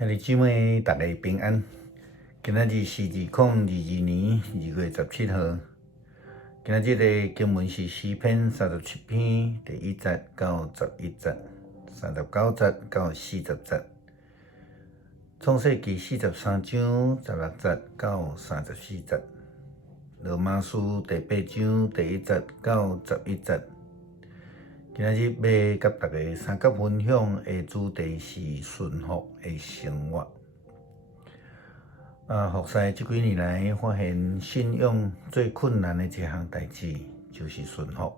兄弟姊妹，大家平安。今仔日是2022年2月17号。今仔日的经文是诗篇37篇第1节到11节，39节到40节。创世纪43章16节到34节。罗马书第8章第1节到11节。今仔日要甲大家三角分享的主题是顺服的生活。服侍这几年来，发现信仰最困难的一项代志就是顺服。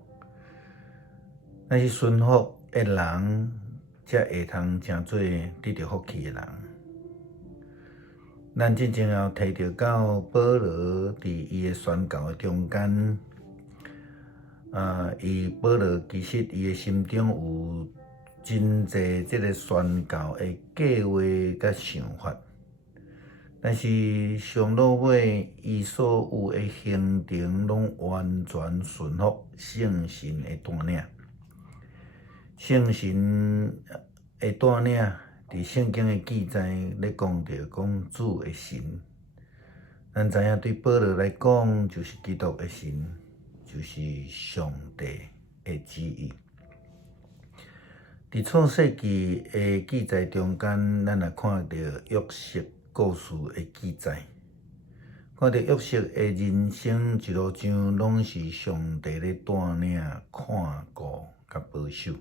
但是顺服的人，才会通真做得到福气的人。咱真正要提到到保罗伫伊的宣教的中间。保罗其实伊的心中有真侪这个宣教的计划甲想法，但是上落尾伊所有的行程拢完全顺服圣神的带领。圣神的带领伫圣经的记载咧讲到讲主的神，咱知影对保罗来讲就是基督的神。就是上帝的旨意。伫创世纪的记载中间，咱也看到约瑟故事的记载，看到约瑟的人生一路上，拢是上帝咧带领、看顾甲保守。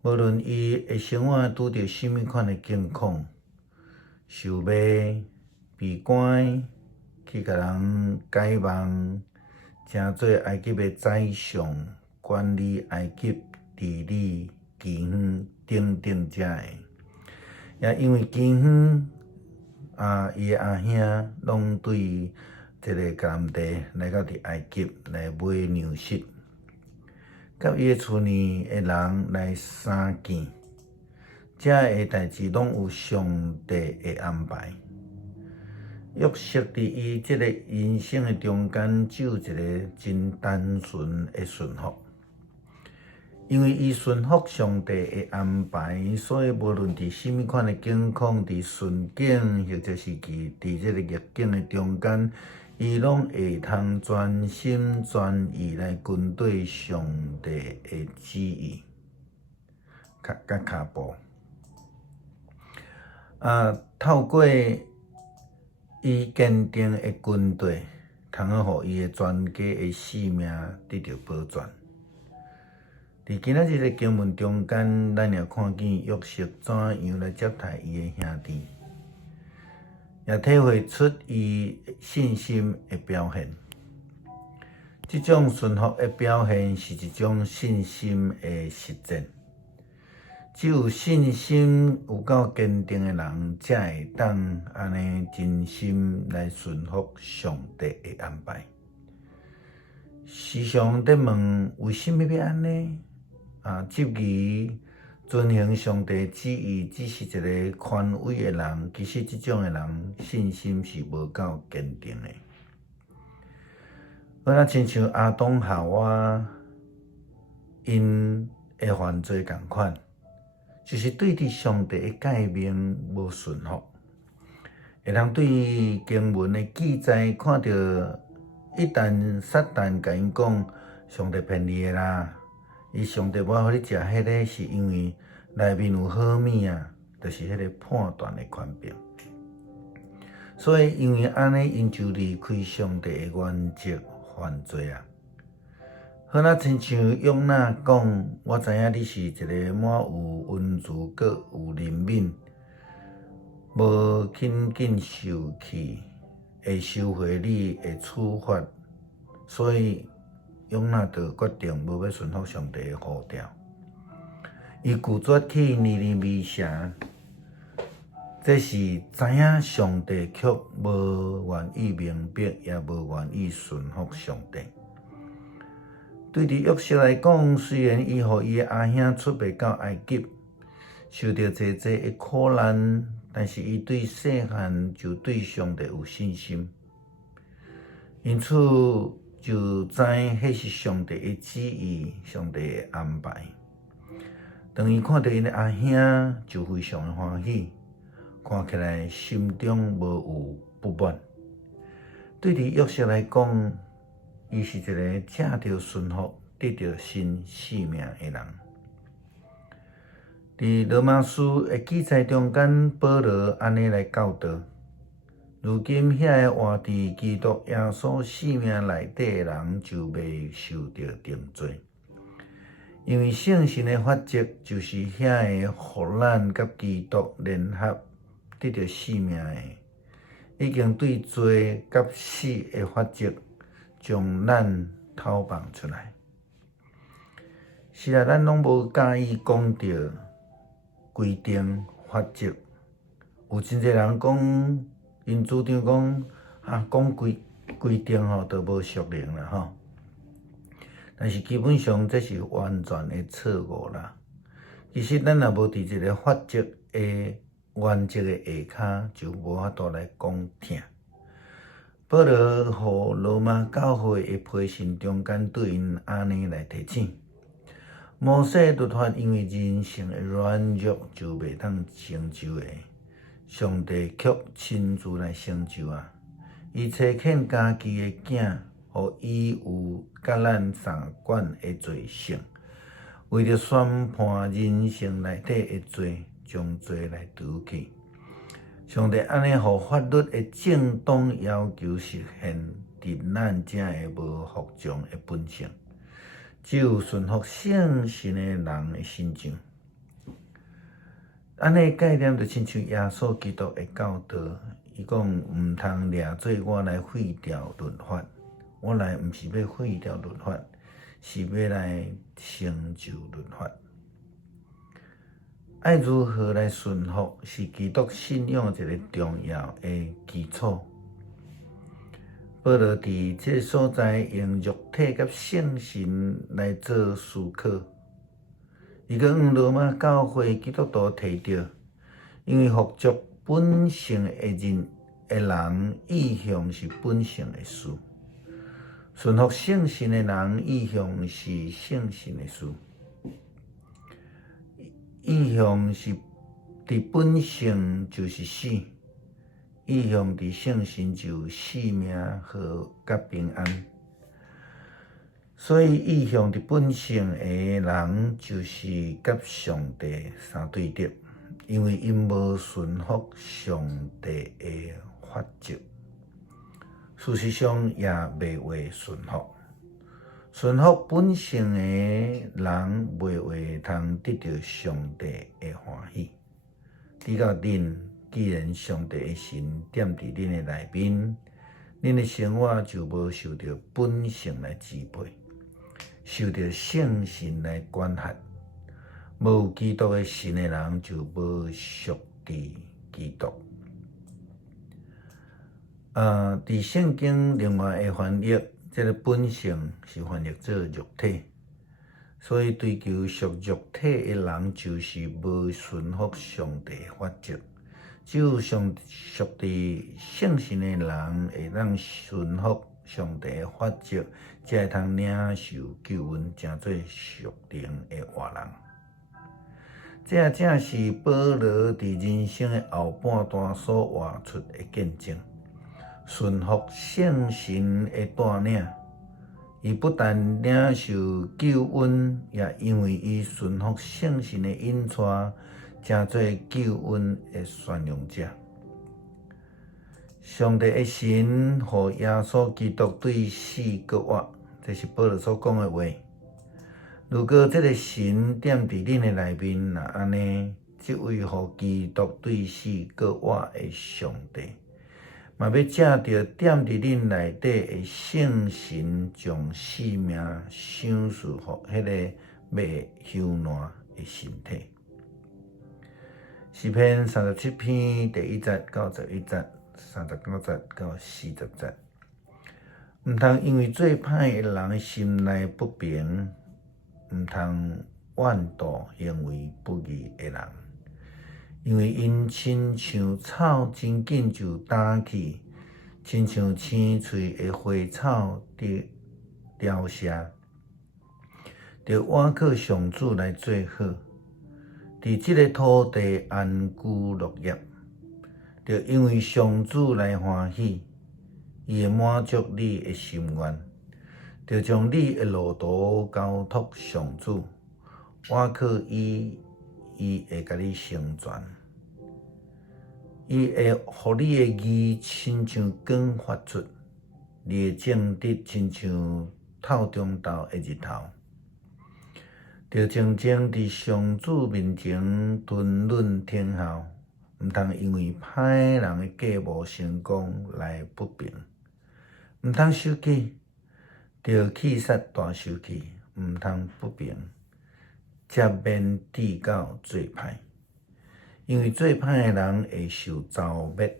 无论伊的生活拄着什么款的境况，受骂、被关、去甲人解梦。成做埃及的宰相，管理埃及治理饥荒等等遮的，也因为饥荒，伊的阿兄拢对这个甘地来到伫埃及来买粮食，甲伊的厝里的人来相见，遮的代志拢有上帝的安排。约瑟伫伊即个人生的中间，只有一个真单纯的顺服，因为伊顺服上帝的安排，所以无论伫什么款的境况，伫顺境或者是伫即个逆境的中间，伊拢会通专心全意来跟对上帝的旨意，甲脚步。透过伊坚定的军队，通好互伊的全家的性命得到保全。伫今仔日的经文中间，咱也看见约瑟怎样来接待伊的兄弟，也体会出伊信心的表现。这种顺服的表现是一种信心的实践。只有信心有够坚定的人，才会当安尼真心来顺服上帝的安排。时常在问为什么要安尼？质疑遵行上帝旨意，只是一个权威的人，其实这种的人信心是无够坚定的。好像亲像亚当夏娃因的犯罪同款。就是对伫上帝的诫命无顺服，会通对经文的记载看到，一旦撒旦甲因讲上帝骗你的啦，上帝无互你食迄个，是因为内面有好物就是迄个判断的权柄。所以因为安尼，因就离开上帝的原则犯罪。好那亲像约拿讲，我知影你是一个满有温柔佮有怜悯，无轻紧受气，会收回你的处罚，所以约拿就决定无要顺服上帝的呼召。伊拒绝去尼尼微城，这是知影上帝却无愿意明白，也无愿意顺服上帝。对伫约瑟来讲，虽然伊互伊的阿兄出卖到埃及，受到侪侪的苦难，但是伊对细汉就对上帝有信心，因此就知迄是上帝的旨意，上帝的安排。当伊看到因的阿兄，就非常的欢喜，看起来心中无有不满。对于约瑟来讲，伊是一个正着顺服、得到新性命的人。伫罗马书的记载中间，保罗安尼来教导：如今遐个活伫基督耶稣性命内底的人，就未受到定罪，因为圣神的法则就是遐个互咱甲基督联合得到性命的。已经对罪甲死的法则，将咱偷放出来。是啊，咱拢无介意讲到规定法则。有真侪人讲，因主张讲讲规定吼，都无属灵啦吼。但是基本上这是完全的错误啦。其实咱若无伫一个法则的原则的下骹，就无法度来讲听。保罗互罗马教会的批信中间，对因安尼来提醒：摩西律法因为人性的软弱，就袂当成就的。上帝却亲自来成就啊！伊差遣家己的囝，互伊有甲咱相关的罪性，为着宣判人性内底的罪，将罪来除去。上帝安尼，互法律的正当要求实现伫咱这个无服从的本性，只有顺服圣神的人的心上。安尼概念就亲像耶稣基督的教导，伊讲毋通掠做我来废掉律法，我来毋是要废掉律法，是要来成就律法。爱如何来顺服，是基督信仰一个重要的基础。保罗伫这个所在用肉体甲圣神来做思考，伊个往罗马教会基督徒提到，因为服从本性的人意向是本性的事，顺服圣神的人意向是圣神的事。意向是伫本性就是死，意向伫圣神就性命和甲平安。所以意向伫本性的人就是甲上帝相对立，因为因无顺服上帝的法则，事实上也未会顺服。顺服本性的人，袂会通得到上帝的欢喜。直到恁既然上帝的神踮伫恁的内面，恁的生活就无受到本性来支配，受到圣神来管辖。无基督的神的人，就无属伫基督。伫圣经另外的翻译，这个本性是翻译做肉体，所以追求属肉体的人，就是无顺服上帝的法则。只有属伫圣神的人，会当顺服上帝的法则，才会通领受救恩，成做属灵的活人。这正是保罗伫人生的后半段所活出的见证。顺服圣神的带领，伊不但领受救恩，也因为伊顺服圣神的引带，成做救恩的宣扬者。上帝的神互耶稣基督对死搁活，这是保罗所讲的话。如果这个神踮伫恁的内面，那安尼，这位互基督对死搁活的上帝，嘛要借着踮伫恁内底的圣神，将性命赏赐互迄个未朽烂的身体。诗篇37篇第1节到11节、39节到40节。毋通因为做歹的人心内不平，毋通怨妒行为不义的人。因为因亲像草，真紧就干去，亲像青翠的花草凋谢，着倚靠上主来做好，伫即个土地安居乐业，就因为上主来欢喜，伊会满足你的心愿，就将你的路途交托上主，我靠伊会甲你成全。伊会互你的义亲像光发出，你的正直亲像透中昼的日头。着静静伫上主面前吞忍听候，毋通因为歹人的计谋成功来不平，毋通生气，着气煞大生气，毋通不平，则免致到做歹，因为做歹的人会受遭灭，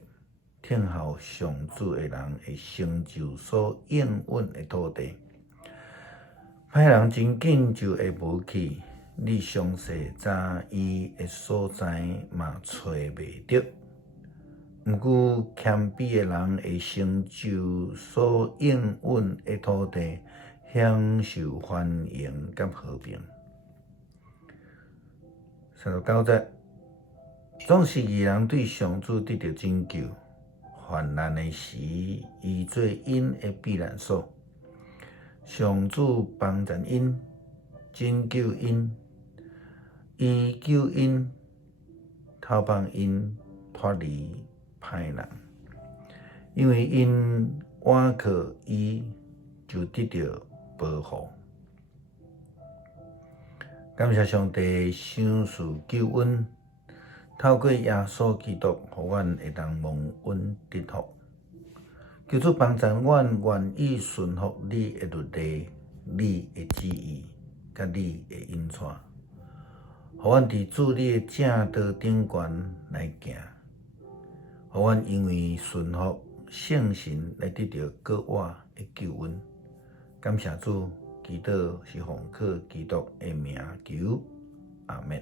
听候上主的人会成就所应允的土地。歹人真紧就会无去，你详细查伊的所在嘛找袂着。毋过谦卑的人会成就所应允的土地，享受繁荣甲和平。39节，总是义人对上主得到拯救，患难的时，伊做因的避难所。上主帮助因，拯救因，伊救因，透帮因脱离歹人，因为因倚靠伊，就得到保护。感谢上帝赏赐救恩，透过耶稣基督，互阮会当蒙恩得福。求主帮助阮，愿意顺服你的律例、你的旨意，甲你的引带，互阮伫主你的正道顶悬来行，互阮因为顺服圣神来得到国外的救恩。感谢主，祈祷是奉靠基督的名求，阿们。